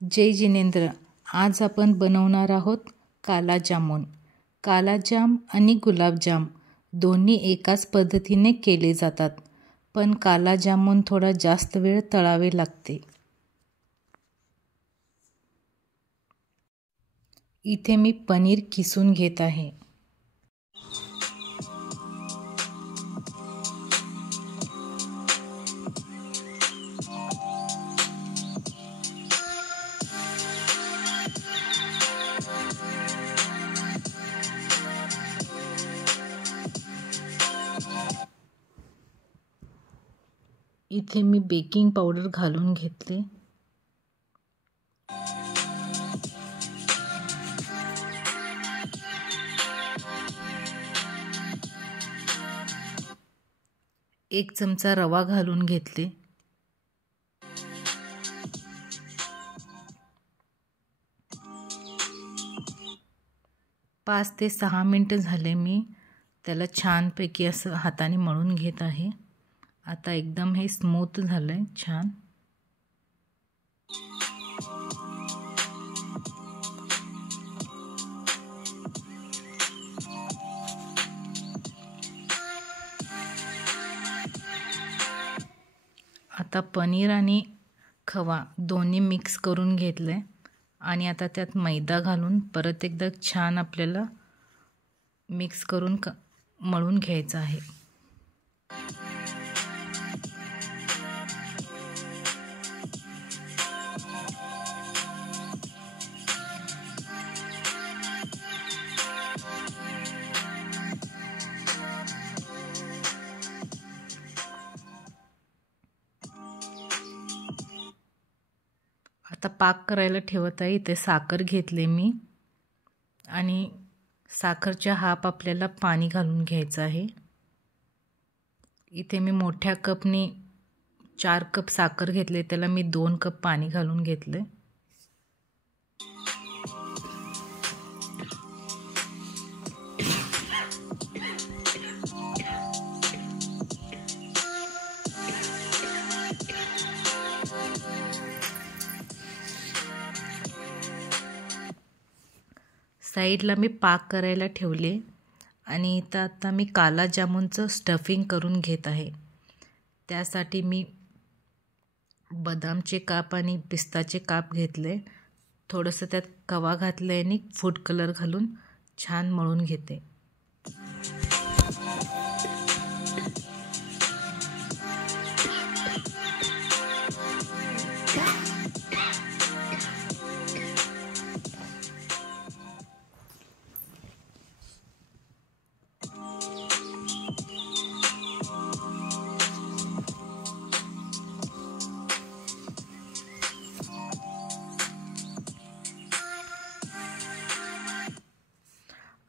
जय जिनेंद्र. आज आपण बनवणार आहोत काला जामून. कालाजाम आणि गुलाबजाम दोन्ही एकाच पद्धतीने केले जातात, पण काला जामून थोडा जास्त वेळ तळावे लागते. इथे मी पनीर किसून घेत आहे. इथे मी बेकिंग पावडर घालून घेतले. एक चमचा रवा घालून घेतले. पाच ते 6 मिनिटं झाले मी त्याला छानपैकी असं हाताने मळून घेत आहे. आता एकदम हे स्मूथ झालंय छान. आता पनीर आणि खवा दोन्ही मिक्स करून घेतले आणि आता त्यात मैदा घालून परत एकदा छान आपल्याला मिक्स करून मळून घ्यायचं आहे. आता पाक करायला ठेवत आहे. इथे साखर घेतले मी आणि साखरच्या हाफ आपल्याला पाणी घालून घ्यायचं आहे. इथे मी मोठ्या कपनी 4 कप साखर घेतले, त्याला मी 2 कप पाणी घालून घेतले. साईडला मी पाक करायला ठेवले आणि इथं आता मी काला जामूनचं स्टफिंग करून घेत आहे. त्यासाठी मी बदामचे काप आणि पिस्ताचे काप घेतले. थोडंसं त्यात खवा घातले आणि फूड कलर घालून छान मळून घेते.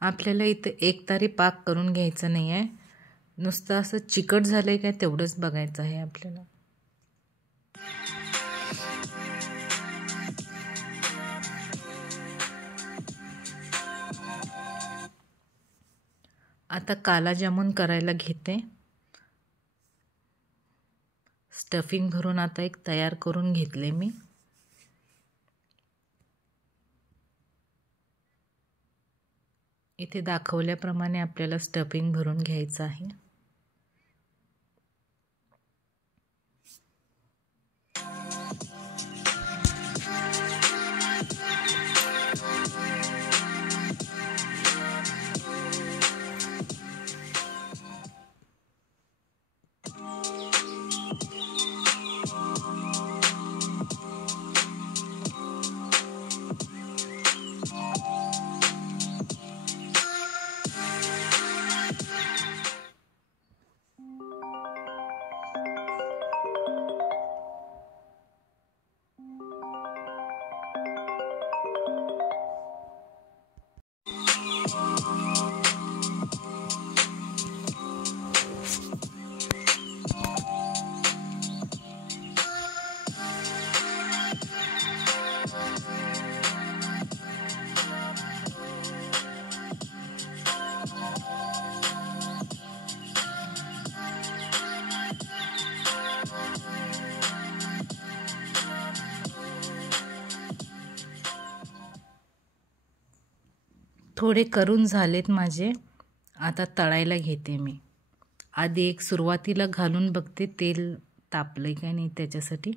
आपल्याला इथं एकतारी पाक करून घ्यायचं नाही आहे. नुसतं असं चिकट झालंय काय तेवढंच बघायचं आहे आपल्याला. आता काला जामून करायला घेते. स्टफिंग भरून आता एक तयार करून घेतले मी. इथे दाखवल्याप्रमाणे आपल्याला स्टफिंग भरून घ्यायचं आहे. थोडे करून झालेत माझे. आता तळायला घेते मी. आधी एक सुरुवातीला घालून बघते तेल तापलं का नाही त्याच्यासाठी,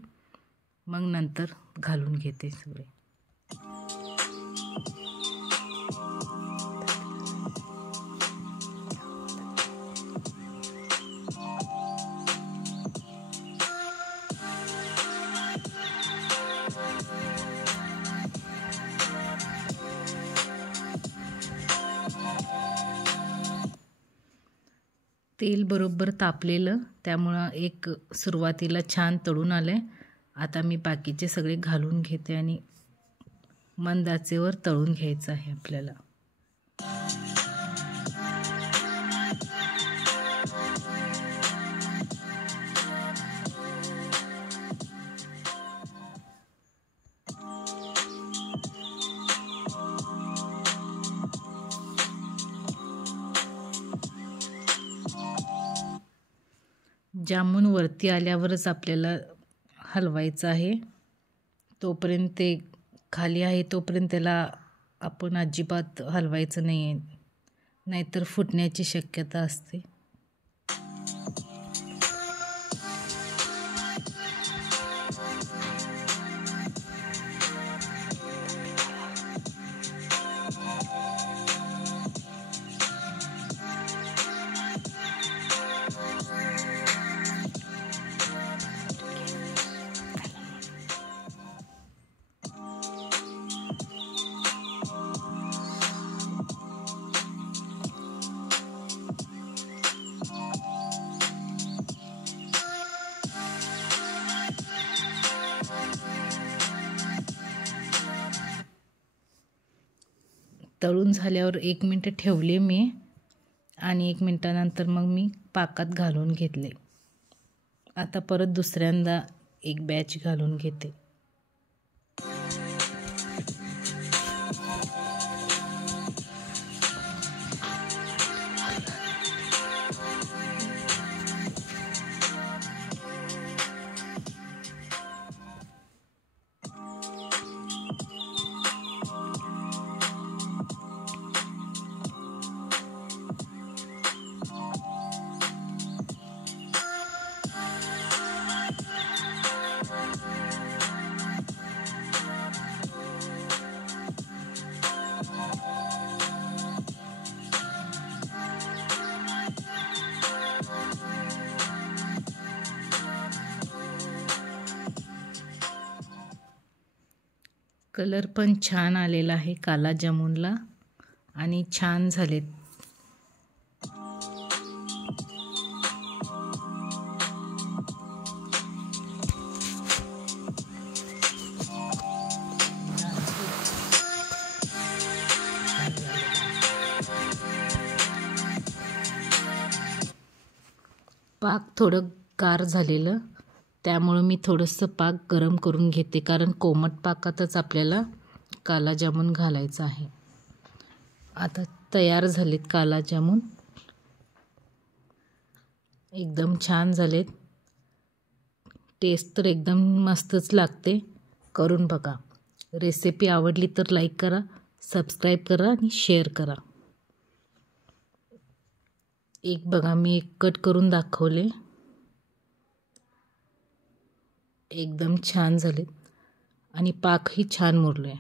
मग नंतर घालून घेते सगळे. तेल बरोबर तापलेलं, त्यामुळं एक सुरुवातीला छान तळून आलं. आता मी बाकीचे सगळे घालून घेते आणि मंद आचेवर तळून घ्यायचं आहे आपल्याला. जामून वरती आल्यावरच आपल्याला हलवायचं आहे. तोपर्यंत ते खाली आहे तोपर्यंत त्याला आपण अजिबात हलवायचं नाही आहे, नाहीतर फुटण्याची शक्यता असते. तळून झाल्यावर 1 मिनिट ठेवले मी आणि 1 मिनिटानंतर मग मी पाकात घालून घेतले. आता परत दुसऱ्यांदा एक बॅच घालून घेते. कलर पण छान आलेला आहे काला जामुनला आणि छान झालेत. पाक थोडं गार झालेलं, त्यामुळं मी थोडंसं पाक गरम करून घेते, कारण कोमट पाकातच आपल्याला काला जामुन घालायचा आहे. आता तयार झालेत काला जामुन, एकदम छान झालेत. टेस्ट तर एकदम मस्तच लागते. करून बघा. रेसिपी आवडली तर लाईक करा, सबस्क्राईब करा आणि शेअर करा. एक बघा मी एक कट करून दाखवले, एकदम छान झाले आणि पाकही छान मुरले.